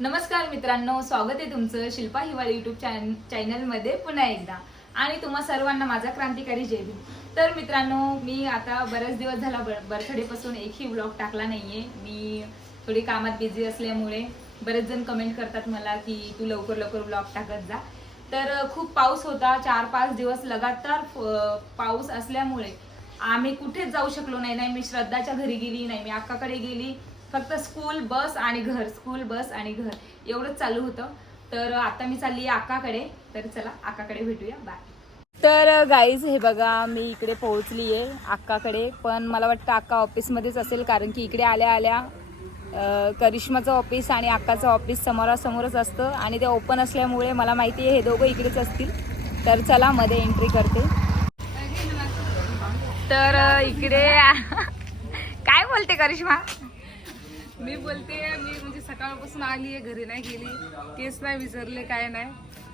नमस्कार मित्रांनो, स्वागत आहे तुमचं शिल्पा हिवाळी यूट्यूब चॅनलमध्ये पुन्हा एकदा. आणि तुम्हा सर्वांना माझा क्रांतिकारी जय भीम. तर मित्रांनो, मी आता बरेच दिवस झाला बर्थडे पासून एकही व्लॉग टाकला नाहीये. मी थोडी कामात बिझी असल्यामुळे बरेच जण कमेंट करतात मला की तू लवकर लवकर व्लॉग टाकत जा. तर खूप पाऊस होता, 4-5 दिवस लगातार पाऊस असल्यामुळे आम्ही कुठेच जाऊ शकलो नाही. नाही मी श्रद्धाच्या घरी गेली, नाही मी अक्काकडे गेली. फक्त स्कूल बस आणि घर, स्कूल बस आणि घर एवढंच चालू होतं. तर आता मी चालली आहे अक्काकडे. तर चला अक्काकडे भेटूया, बाय. तर गाईज हे बघा, मी इकडे पोहोचली आहे अक्काकडे. पण मला वाटतं अक्का ऑफिसमध्येच असेल, कारण की इकडे आल्या आल्या करिश्माचं ऑफिस आणि अक्काचं ऑफिस समोरासमोरच असतं आणि ते ओपन असल्यामुळे मला माहिती आहे हे दोघं इकडेच असतील. तर चला मध्ये एंट्री करते. तर इकडे काय बोलते करिश्मा? मी बोलते मी म्हणजे सकाळपासून आली आहे, घरी नाही गेली, केस नाही विसरले, काय नाही.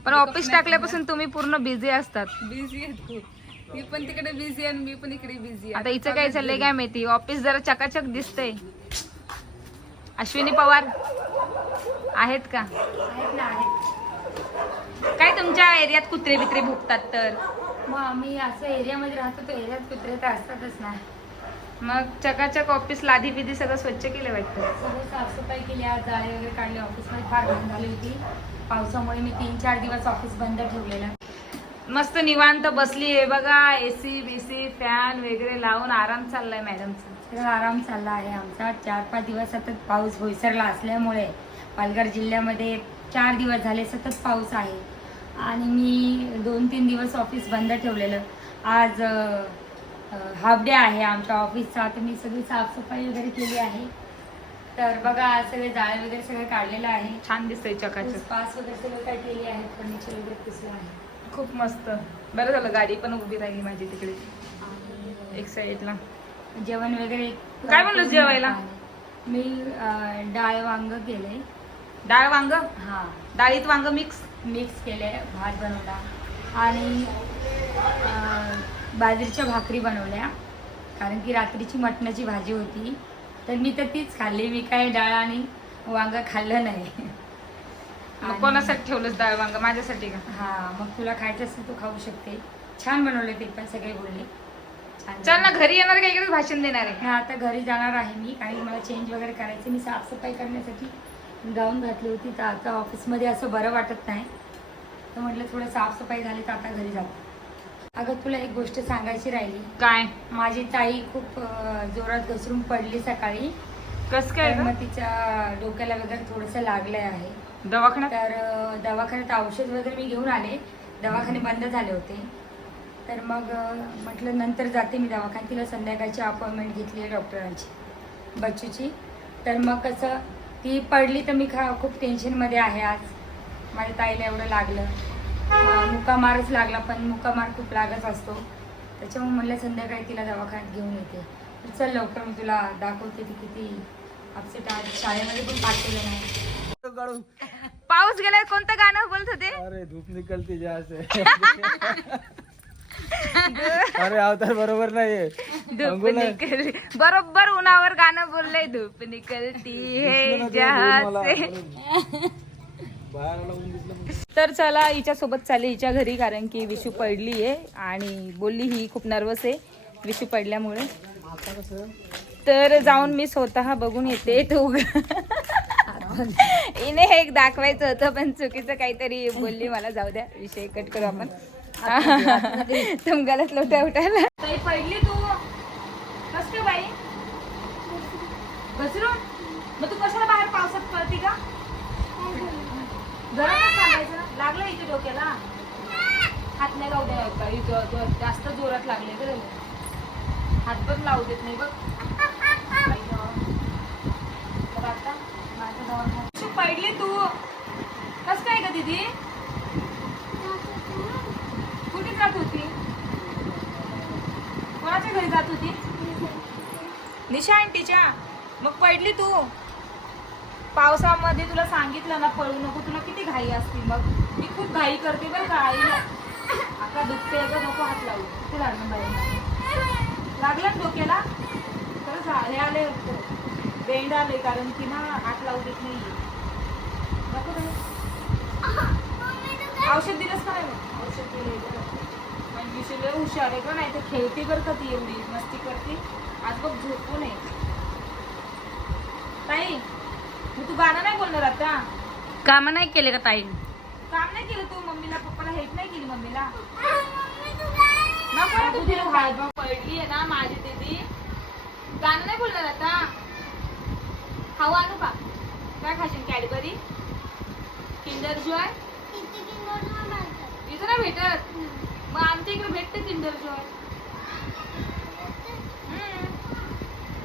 पण ऑफिस टाकल्यापासून तुम्ही पूर्ण बिझी असतात. बिझी आहे खूप. मी पण तिकडे बिझी आहे आणि मी पण इकडे बिझी आहे. आता हिचं काय चाललंय काय माहिती, ऑफिस जरा चकाचक दिसतंय. अश्विनी पवार आहेत का? काय तुमच्या एरियात कुत्रे बित्रे भुकतात? तर मग आम्ही असं एरियामध्ये राहतो, तो एरियात कुत्रे तर असतातच ना. मग चकाचक ऑफिस लादी बिदी सगळं स्वच्छ केलं वाटतं. सगळं साफसफाई केली, आज जाळे वगैरे काढले. ऑफिसमध्ये फार घाण झाली होती पावसामुळे. मी 3-4 दिवस ऑफिस बंद ठेवलेलं. मस्त निवांत बसली आहे बघा, एसी बीसी फॅन वगैरे लावून आराम चाललाय मॅडमचा. सगळं आराम चालला आहे आमचा. 4-5 दिवस सतत पाऊस होईसरला असल्यामुळे पालघर जिल्ह्यामध्ये 4 दिवस झाले सतत पाऊस आहे. आणि मी 2-3 दिवस ऑफिस बंद ठेवलेलं. आज हाफ डे आहे आमच्या ऑफिसचा. तर मी सगळी साफसफाई वगैरे केली आहे. तर बघा, आज सगळे जाळे वगैरे सगळं काढलेलं आहे. छान दिसतंय चकाचक. पास वगैरे सगळं काय केली आहे. फर्निचर वगैरे पुसलं आहे. खूप मस्त. बरं झालं गाडी पण उभी राहिली माझी तिकडे एक साईडला. जेवण वगैरे काय म्हणलं जेवायला? मी डाळ वांग केले. डाळ वांग? हा, डाळीत वांग मिक्स केले. भात बनवला आणि बाजरीच्या भाकरी बनवल्या, कारण की रात्रीची मटणाची भाजी होती. तर मी तर तीच खाल्ली. मी काय डाळ आणि वांग खाल्लं नाही. मग कोणासाठी ठेवलंस डाळ वांग? माझ्यासाठी का? हा, मग तुला खायचं असेल तू खाऊ शकते. छान बनवले ते पण, सगळे बोलले छान. चल ना, घरी येणार का इकडेच भाषण देणार आहे? हा, आता घरी जाणार आहे मी, कारण मला चेंज वगैरे करायचं. मी साफसफाई करण्यासाठी गाऊन घातली होती. तर आता ऑफिसमध्ये असं बरं वाटत नाही, तर म्हटलं थोडं साफसफाई झाली तर आता घरी जातो. अगं, तुला एक गोष्ट सांगायची राहिली. काय? माझी ताई खूप जोरात घसरून पडली सकाळी. कस काय? मग तिच्या डोक्याला वगैरे थोडंसं लागलं आहे. दवाखान्यात? तर दवाखान्यात औषध वगैरे मी घेऊन आले. दवाखाने बंद झाले होते. तर मग म्हटलं नंतर जाते मी दवाखान्यात. तिला संध्याकाळची अपॉइंटमेंट घेतली आहे डॉक्टरांची, बच्चूची. तर मग कसं ती पडली तर मी खूप टेन्शनमध्ये आहे. आज माझ्या ताईला एवढं लागलं. मुकामारच लागला, पण मुकामार खूप लागत असतो. त्याच्यामुळे म्हटलं संध्याकाळी तिला दवाखान्यात घेऊन येते. तर चल लवकर, मी तुला दाखवते ती किती अपसेट. आज शाळेमध्ये पण पाठवलं नाही. पाऊस गेलाय. कोणतं गाणं बोलत होते? अरे धूप निकलती जहासे. अरे अवतार बरोबर नाहीये. धूप निकल, बरोबर उन्हावर गाणं बोललंय. धूप निकलती है जहां से. तर चला, हिच्या सोबत चालली हिच्या घरी, कारण की विशू पडली आहे आणि बोलली ही खूप नर्वस आहे विशू पडल्यामुळे. तर जाऊन मी स्वतः बघून येते. तू हिने एक दाखवायचं होतं पण चुकीचं काहीतरी बोलली मला. जाऊ द्या, विषय कट करू आपण. तुम गलत लोटा उठायला. ताई पडली तू कस काय बाई? घसरून? मग तू कशाला बाहेर पावसात पडती का? गरमच सांगायचं ना. लागलं इथे डोक्याला? हात नाही लावू द्या का? इथं जास्त जोरात लागले तर हात पण लावू देत नाही बघ. आता माझ्या गावात पडली तू कस काय का दीदी? कुठे जात होती? कोणाच्या घरी जात होती? निशा आंटीच्या. मग पडली तू पावसामध्ये. तुला सांगितलं ना पळू नको. तुला किती घाई असते. मग मी खूप घाई करते बरं का. आईला आता दुखते का नको हात लावू. किती लागलं बाई? लागलं डोक्याला? तर हे आले बेंड आले, कारण की ना हात लावू देत नाही. औषध दिलंस का नाही मग? औषध दिलं पण विषय हुशार आहे का नाही तर खेळते बरं का ती एवढी मस्ती करते आज बघ झोपू नये ताई मग तू गाणं नाही बोलणार आता काम नाही केले का ताई काम नाही केलं तू मम्मीला पप्पाला हेल्प नाही केली मम्मीला नको तू तिला भाजी पडली आहे ना माझी दीदी गाणं नाही बोलणार आता खाऊ आणू का काय खाशील कॅडबरी किंडर जॉय इथं ना भेटत मग आमच्या इकडे भेटते किंडर जॉय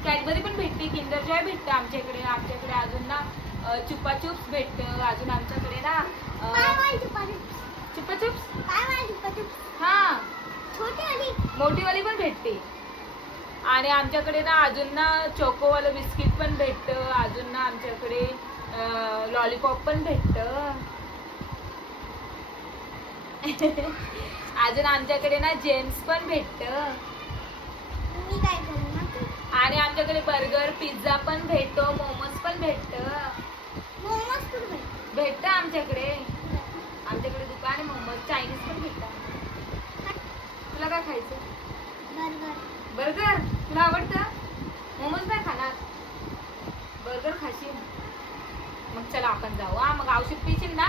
कॅडबरी पण भेटते किंडर जॉय भेटते आमच्याकडे अजून ना चुपा चुप्स भेटतं अजून आमच्याकडे ना चुपा चुप्स हा मोठीवाली पण भेटते आणि आमच्याकडे ना अजून ना चोकोवालं बिस्किट पण भेटतं अजून ना आमच्याकडे लॉलीपॉप पण भेटतं अजून आमच्याकडे ना जेम्स पण भेटतं आणि आमच्याकडे बर्गर पिझ्झा पण भेटतो मोमोज पण भेटतं आमच्याकडे दुकान आहे मोमोज चायनीज पण भेटतं तुला काय खायचं बर्गर तुला आवडतं मोमोज नाही खाणार बर्गर खाशील मग चला आपण जाऊ हा मग औषध पिशील ना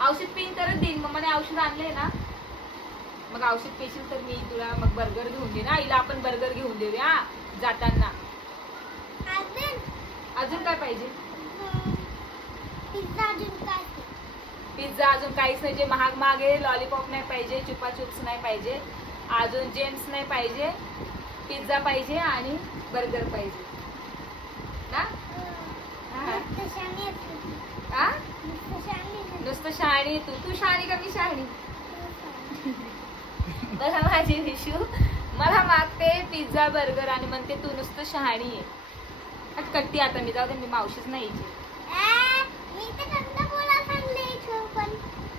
औषध पिन तरच देईन मम्माने औषध आणलंय ना मग औषध पिशील तर मी तुला मग बर्गर घेऊन दे ना हिला आपण बर्गर घेऊन देऊया हा जाताना अजून काय पाहिजे पिझ्झा अजून काहीच नाही जे महाग आहे लॉलीपॉप नाही पाहिजे चुपा चुप्स नाही पाहिजे अजून जेम्स नाही पाहिजे पिझ्झा पाहिजे आणि बर्गर पाहिजे ना नुसतं शहाणी तू शहाणी का मी शहाणी बघा माझी विशू मला मागते पिझ्झा बर्गर आणि म्हणते तू नुसतं शहाणी आहे कट्टी आता मी जाऊ दे मी मावशीच नाही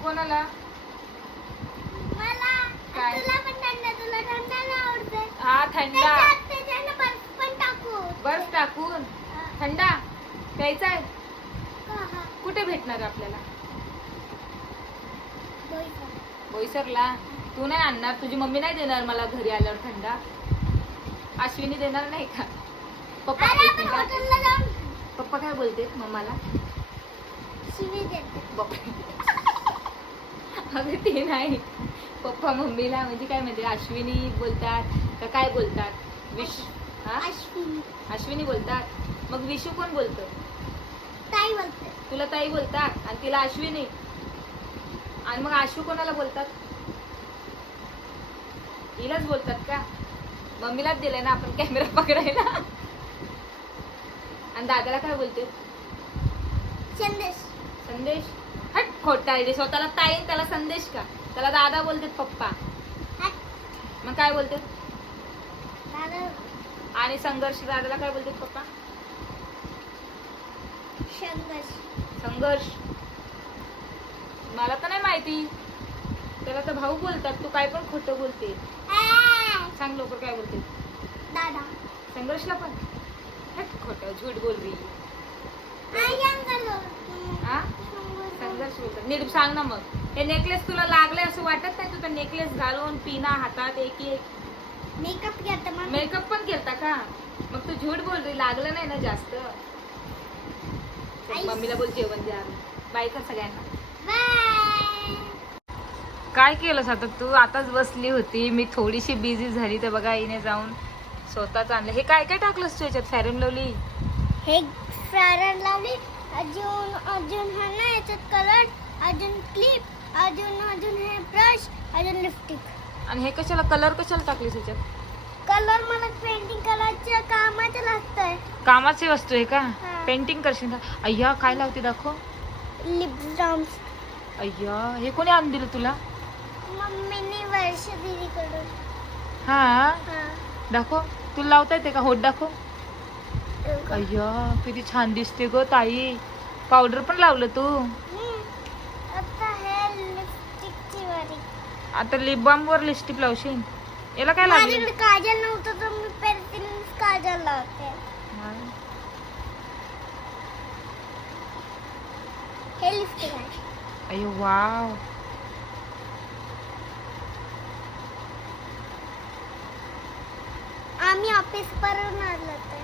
कोणाला काय हा थंडा बर्फ टाकून थंडा प्यायचा आहे कुठे भेटणार आपल्याला बोईसरला तू नाही आणणार तुझी मम्मी नाही देणार मला घरी आल्यावर थंडा अश्विनी देणार नाही का पप्पा पप्पा काय बोलते मम्माला अगं ते नाही पप्पा मम्मीला म्हणजे काय म्हणते अश्विनी बोलतात का काय बोलतात विश अश्विनी बोलतात मग विशू कोण बोलतो तुला ताई बोलतात आणि तिला अश्विनी आणि मग आशू कोणाला बोलतात हिलाच बोलतात का मम्मीलाच दिलंय ना आपण कॅमेरा पकडायला आणि दादाला काय बोलते संदेश हट खोटा आहे स्वतःला ताई त्याला संदेश का त्याला दादा बोलतात पप्पा मग काय बोलतात आणि संघर्ष दादाला काय बोलतात पप्पा संघर्ष मला तर नाही माहिती त्याला तर भाऊ बोलतात तू काय पण खोटं बोलते सांग लवकर काय बोलते संघर्षला पण हट खोटं झूट बोल रही संघर्ष बोलतात नीट सांग ना मग हे नेकलेस तुला लागले असं वाटत नाही तुझा नेकलेस घालून पिना हातात एक मेकअप पण केलता का मग तू झूट बोल रही लागलं नाही ना जास्त मम्मीला बोल जेवण द्या बाय कर सगळ्यांना काय केलंस आता तू आताच बसली होती मी थोडीशी बिझी झाली तर बघा हिने जाऊन स्वतःच आणलं हे काय काय टाकलंस तू याच्यात फेअर लवली हे फेअर लावली अजून हा ना याच्यात कलर अजून क्लिप अजून हे ब्रश अजून लिपस्टिक आणि हे कशाला कलर कशाला टाकलीस याच्यात कलर मला पेंटिंग करायच्या कामाचं लागतंय कामाची वस्तू आहे का हा. पेंटिंग करशील का अय्या काय लावते दाखव लिप बाम्स अय्या हे कोणी आणून दिलं तुला मम्मीने वर्ष दीदीकडून हा दाखव तुला लावता येते का होट दाखव अय्या किती छान दिसते ग ताई पावडर पण लावलं तू आता हे लिपस्टिकची वारी आता लिप बाम वर लिपस्टिक लावशील याला काय लागलं माझ्याकडे काजल नव्हतं तर मी पेन्सिल काजल लावते हे लिपस्टिक आहे अय्यो वाव ऑफिस वरून आलं तर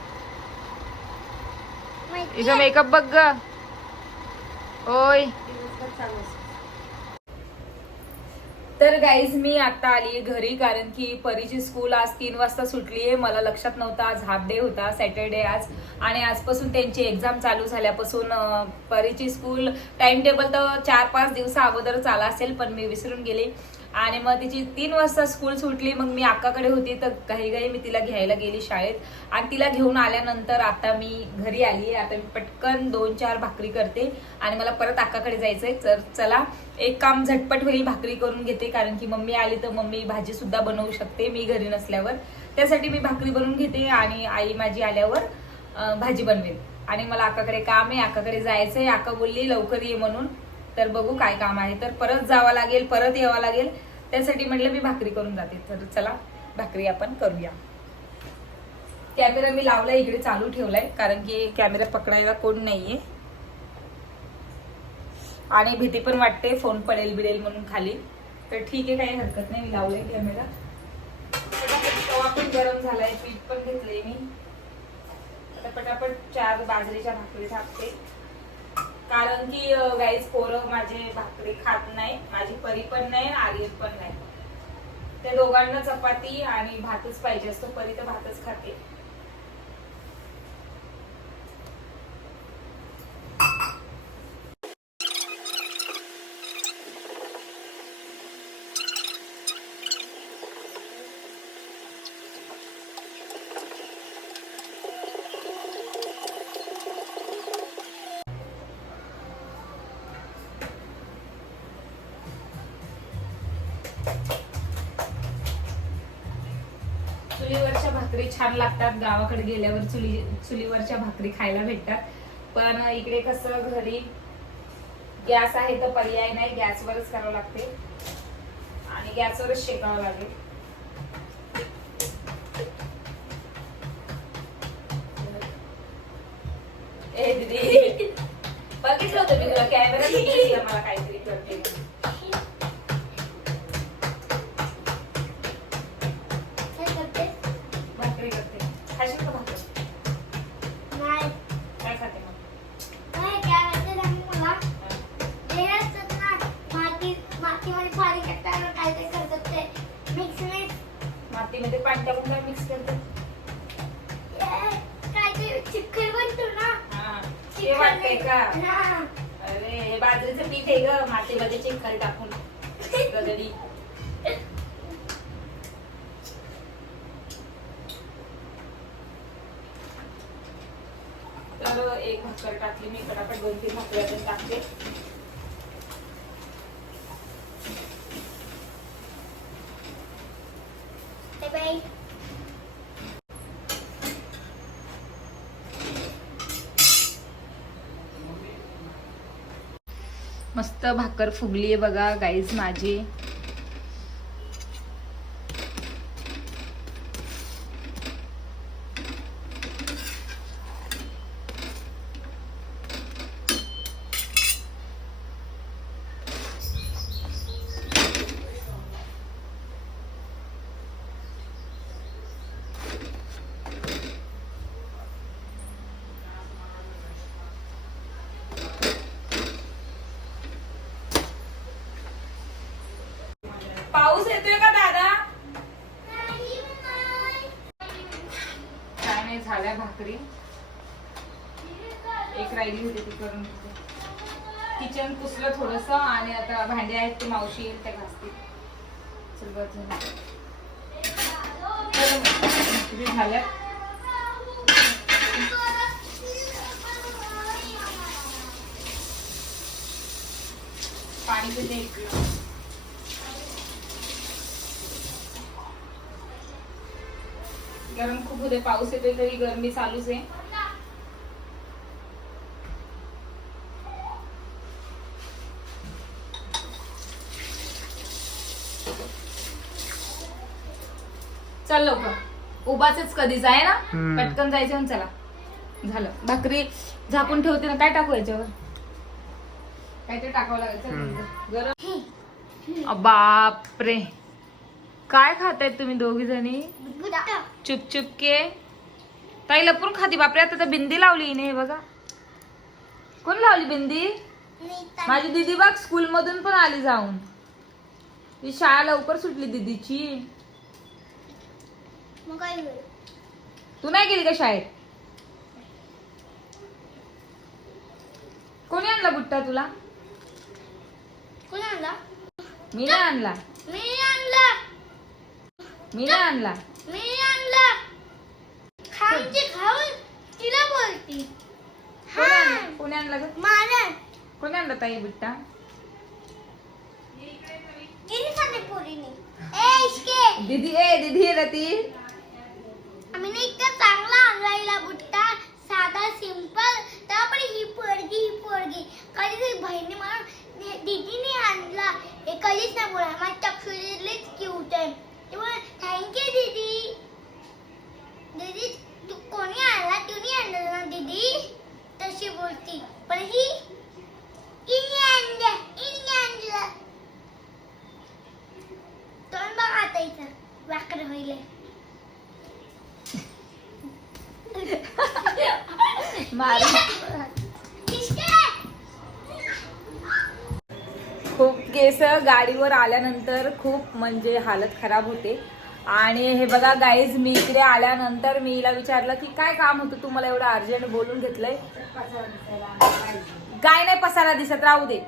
माहिती इथं मेकअप बघ ग. ओय. तर गाईज मी आता आली घरी, कारण की परीची स्कूल आज 3 वाजता सुटली आहे. मला लक्षात नव्हतं आज हाफ डे होता, सॅटरडे आज. आणि आजपासून त्यांची एक्झाम चालू झाल्यापासून परीची स्कूल टाइम टेबल तर 4-5 दिवसा अगोदरच आला असेल, पण मी विसरून गेले. आणि मग तिची 3 वाजता स्कूल सुटली. मग मी अक्काकडे होती तर घाई मी तिला घ्यायला गेली शाळेत. आणि तिला घेऊन आल्यानंतर आता मी घरी आली. आता मी पटकन 2-4 भाकरी करते आणि मला परत अक्काकडे जायचंय. तर चला, एक काम झटपट होईल, भाकरी करून घेते, कारण की मम्मी आली तर मम्मी भाजी सुद्धा बनवू शकते मी घरी नसल्यावर. त्यासाठी मी भाकरी बनवून घेते आणि आई माझी आल्यावर भाजी बनवेल. आणि मला अक्काकडे काम आहे, अक्काकडे जायचंय. अक्का बोलली लवकर ये म्हणून. तर बघू काय काम आहे, तर परत जावं लागेल, परत यावं लागेल. त्यासाठी म्हटलं मी भाकरी करून जाते. तर चला भाकरी आपण करूया. कॅमेरा मी लावलाय इकडे, चालू ठेवलाय, कारण की कॅमेरा पकडायला कोण नाहीये आणि भीती पण वाटते फोन पडेल बिडेल म्हणून खाली. तर ठीक आहे, काही हरकत नाही, मी लावलाय कॅमेरा. तवा पण गरम झालाय, पीठ पण घेतलंय मी. आता पटापट 4 बाजरीच्या भाकरी टाकते, कारण की गाईज पोरं माझे भाकरी खात नाही. माझी परी पण नाही, आर्यन पण नाही. त्या दोघांना चपाती आणि भातच पाहिजे असतो. परी तर भातच खाते. चुलीवरच्या भाकरी छान लागतात. गावाकडे गेल्यावर चुलीवरच्या भाकरी खायला भेटतात. पण इकडे कसं घरी गॅस आहे तर पर्याय नाही, गॅसवरच करावं लागते आणि गॅसवरच शेकावं लागेल. ए दीदी, बघितलं होतं मी तुला कॅमेरा, मला काहीतरी करते. भाकरी करते. खाशील का भाकरी? नाही काय खाते मग? काय माहिती नाही मला. ते असतात ना मातीमध्ये पाणी टाकताना काय ते करतात ते मिक्स मातीमध्ये पाणी टाकून काय मिक्स करते? काय ते चिखल बनतो ना. हा, ते वाटतंय का? हा. अरे हे बाजरीचं पीठ आहे ग, मातीमध्ये चिखल टाकून गदडी. तर एक भाकर टाकली मी, पटापट 2-3 भाकरी अजून टाकते. बाई मस्त भाकर फुगली आहे बघा गाईज माझी. पाऊस येतोय का दादा? काय नाही, झाल्या भाकरी. एक राहिली होती ती करून घेते. किचन पुसलं थोडस आणि आता भांडे आहेत ते मावशी येईल त्या घासतील. सुरुवात झाली झाल्या. पाणी पिते इकडं. गरम खूप होते, पाऊस येतोय तरी गरमी चालूच आहे. चल लवकर, उभाच कधी जाय ना, पटकन जायचं ना. चला झालं, भाकरी झाकून ठेवते ना. काय टाकू याच्यावर? काहीतरी टाकावं लागेल. गरम बापरे, काय खातायत तुम्ही दोघी जणी? बुट्टा. चुप चुप के. ताई लपून खाती. बापरे, आता तर बिंदी लावली हिने. हे बघा, कोण लावली बिंदी? नीता. माझी दीदी बघ स्कूल मधून पण आली जाऊन. ती शाळा लवकर सुटली दीदीची. मग काय होईल? तू नाही गेली का शाळेत? कोणी आणला बुट्टा तुला? कोण आणला? मी नाही आणला. मी आणला. मी नाही आणला. मी आणला. खाऊनची खाऊन तिला बोलती. कोणी आणला ग? मला कोणी आणला ताई बुट्टा? किती सारे पोरीने. ए इश्के. दीदी आहे ना ती. आम्ही नाही इतका चांगला आणलायला बुट्टा, साधा सिंपल. त्यापण ही पोरगी कधी बहिणी म्हणून दीदीने आणला. हे कधीच नाही बोला. माझी चक्षुलीच क्यूट आहे. तेव्हा थँक्यू दीदी. दीदी तू कोणी आणला? तुम्ही आणलं ना दीदी? तशी बोलती. पण ही इनी आणलं. तोंड बघ आता इथं वाकडं होईल. खूप केस गाडीवर आल्यानंतर खूप म्हणजे हालत खराब होते. आणि हे बघा गाईज, मी इकडे आल्यानंतर मी हिला विचारलं की काय काम होतं, तू मला एवढं अर्जंट बोलून घेतलंय. काय नाही पसारा दिसत, राहू दे.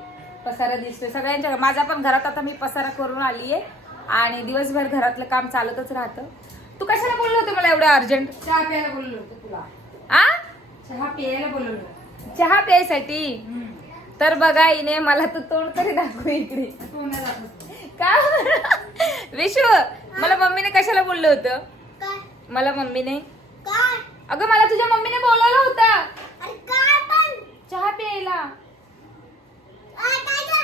पसारा दिसतोय सगळ्यांच्या. माझा पण घरात आता मी पसारा करून आली आहे आणि दिवसभर घरातलं काम चालतच राहतं. तू कशाला बोललो होतं मला एवढं अर्जंट? चहा प्यायला बोललो होतो तुला. आ चहा प्यायला बोलवलं. चहा प्यायसाठी? तर बघा हिने मला तर तोंड तरी दाखव इकडे. का विशू, मला मम्मीने कशाला बोललं होतं? काय? मला मम्मीने, काय? अगं मला तुझ्या मम्मीने बोलवलं होतं अरे काय पण? चहा प्यायला. काय गं?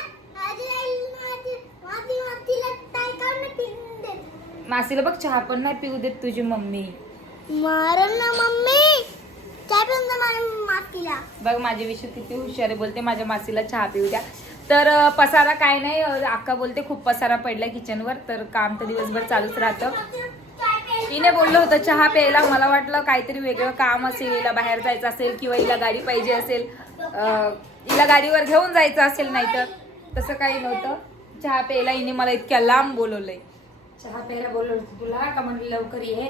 मातीला काय काम नाही पिऊन देत. मासीला बघ चहा पण नाही पिऊ देत तुझी मम्मी. मारण ना मम्मी. काय पिऊन दे मातीला. बघ माझी विशू किती हुशार आहे, बोलते माझ्या मासीला चहा पिऊ द्या. तर पसारा काय नाही, अक्का बोलते खूप पसारा पडलाय किचनवर, तर काम तर दिवसभर चालूच राहतं. हिने बोललं होतं चहा प्यायला. मला वाटलं काहीतरी वेगळं काम असेल, हिला बाहेर जायचं असेल किंवा हिला गाडी पाहिजे असेल, हिला गाडीवर घेऊन जायचं असेल. नाही तर तसं काही नव्हतं. चहा प्यायला हिने मला इतक्या लांब बोलवलंय. चहा प्यायला बोलवलं होतं तुला का म्हणलं लवकर ये.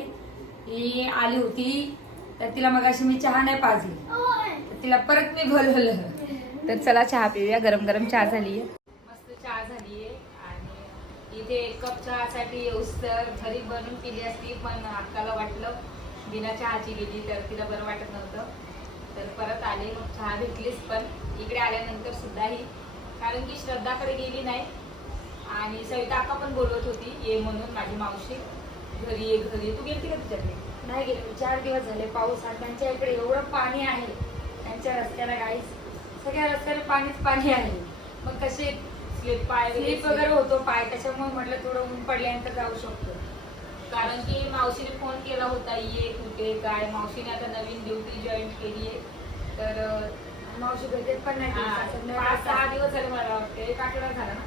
ही आली होती तर तिला मगाशी मी चहा नाही पाजली, तर तिला परत मी बोलवलं. तर चला चहा पिऊया. गरम गरम चहा झालीये, मस्त चहा झालीये. आणि इथे एक कप चहासाठी येऊस तर घरी बनवून पिली असती, पण अक्काला वाटलं बिना चहाची गेली तर तिला बरं वाटत नव्हतं. तर परत आले, मग चहा भेटलीच. पण इकडे आल्यानंतर सुद्धाही, कारण की श्रद्धाकडे गेली नाही आणि सविता अक्का पण बोलवत होती ये म्हणून, माझी मावशी घरी ये घरी ये. तू गेलती का तुझ्याकडे? नाही गेले. 4 दिवस झाले पाऊस. आणि त्यांच्या इकडे एवढं पाणी आहे त्यांच्या रस्त्याला. गाईस सगळ्या रस्त्याला पाणी आहे. मग कसे स्लिप वगैरे होतो पाय, त्याच्यामुळे म्हटलं थोडं ऊन पडल्यानंतर जाऊ शकतो. कारण की मावशीने फोन केला होता ये कुठे काय. मावशीने आता नवीन ड्युटी जॉईन केली आहे. तर मावशी भेटत पण नाही. 5-6 दिवस झाले मला वाटतं, 1 आठवडा झाला ना.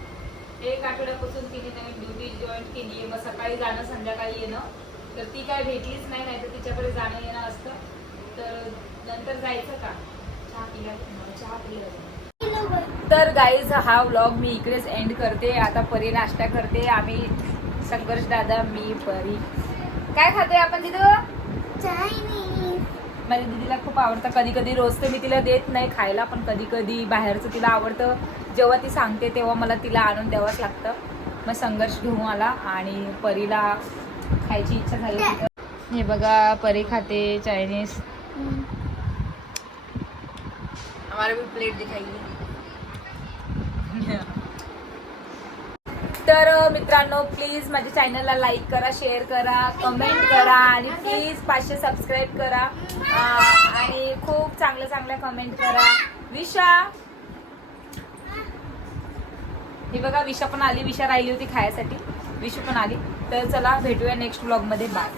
1 आठवड्यापासून तिने नवीन ड्युटी जॉईन केली आहे. मग सकाळी जाणं संध्याकाळी येणं. तर ती काय भेटलीच नाही, नाही तर तिच्याकडे जाणं येणं असतं. तर नंतर जायचं का? चहा पिला. तर गाईज हा व्लॉग मी इकडेच एंड करते. आता परी नाश्ता करते. आम्ही संघर्ष दादा, मी, परी काय खातोय आपण तिथं? चायनीज. माझ्या दीदीला खूप आवडतं. कधी कधी रोज तर मी तिला देत नाही खायला, पण कधी कधी बाहेरचं तिला आवडतं. जेव्हा ती सांगते तेव्हा मला तिला आणून द्यावंच लागतं. मग संघर्ष घेऊन आला आणि परीला खायची इच्छा झाली. हे बघा परी खाते चायनीज. हमारे भी प्लेट दिखाइए. तर मित्रांनो प्लीज माझ्या चॅनलला लाईक करा, शेअर करा, कमेंट करा आणि प्लीज 500 सबस्क्राईब करा. आणि खूप चांगल्या कमेंट करा. विशा, हे बघा विशा पण आली. विशा राहिली होती खायसाठी, विशू पण आली. तर चला भेटूया नेक्स्ट व्लॉग मध्ये. बाय.